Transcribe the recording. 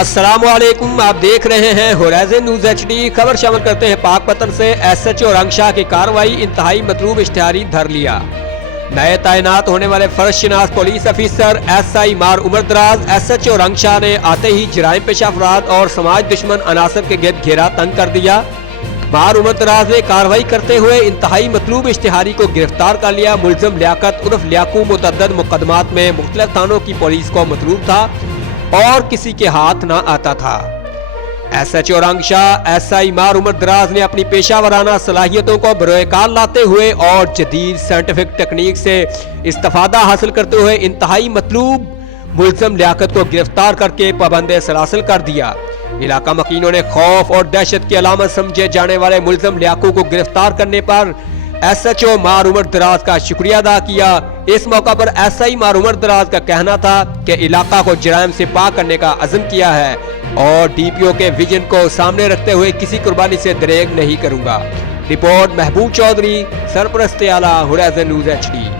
अस्सलाम वालेकुम, आप देख रहे हैं होराइजन न्यूज HD। खबर शामिल करते हैं पाकपतन से। SHO रंगशाह की कार्रवाई, इंतहाई मतलूब इश्तिहारी धर लिया। नए तैनात होने वाले फर्जशनास पुलिस अफसर SI मार उमर दराज SHO रंगशाह ने आते ही जराइम पेशा अफराद और समाज दुश्मन अनासर के गिर्द घेरा तंग कर दिया। मार उमर दराज ने कार्रवाई करते हुए इंतहाई मतलूब इश्तिहारी को गिरफ्तार कर लिया। मुलजम लियाकत उर्फ लियाकू मुतअद्दद मुकदमात में मुख्तलिफ थानों की पुलिस को मतलूब था और किसी के हाथ ना आता था। SHO रंगशाह SI मार उमर दराज ने अपनी पेशावराना सलाहियतों को बरोएकार लाते हुए और जदीद साइंटिफिक टेक्निक से इस्तेफादा हासिल करते हुए इंतहाई मतलूब मुलजम लियाकत को गिरफ्तार करके पाबंद सलासिल कर दिया। इलाका मकीनों ने खौफ और दहशत की अलामत समझे जाने वाले मुलजम लियाकू को गिरफ्तार करने पर SHO मार उमर दराज का शुक्रिया अदा किया। इस मौका पर SI मार उमर दराज का कहना था कि इलाका को जराइम से पाक करने का अज़म किया है और DPO के विजन को सामने रखते हुए किसी कुर्बानी से दरेग नहीं करूंगा। रिपोर्ट महबूब चौधरी, सरपरस्त आला, होराइजन न्यूज HD।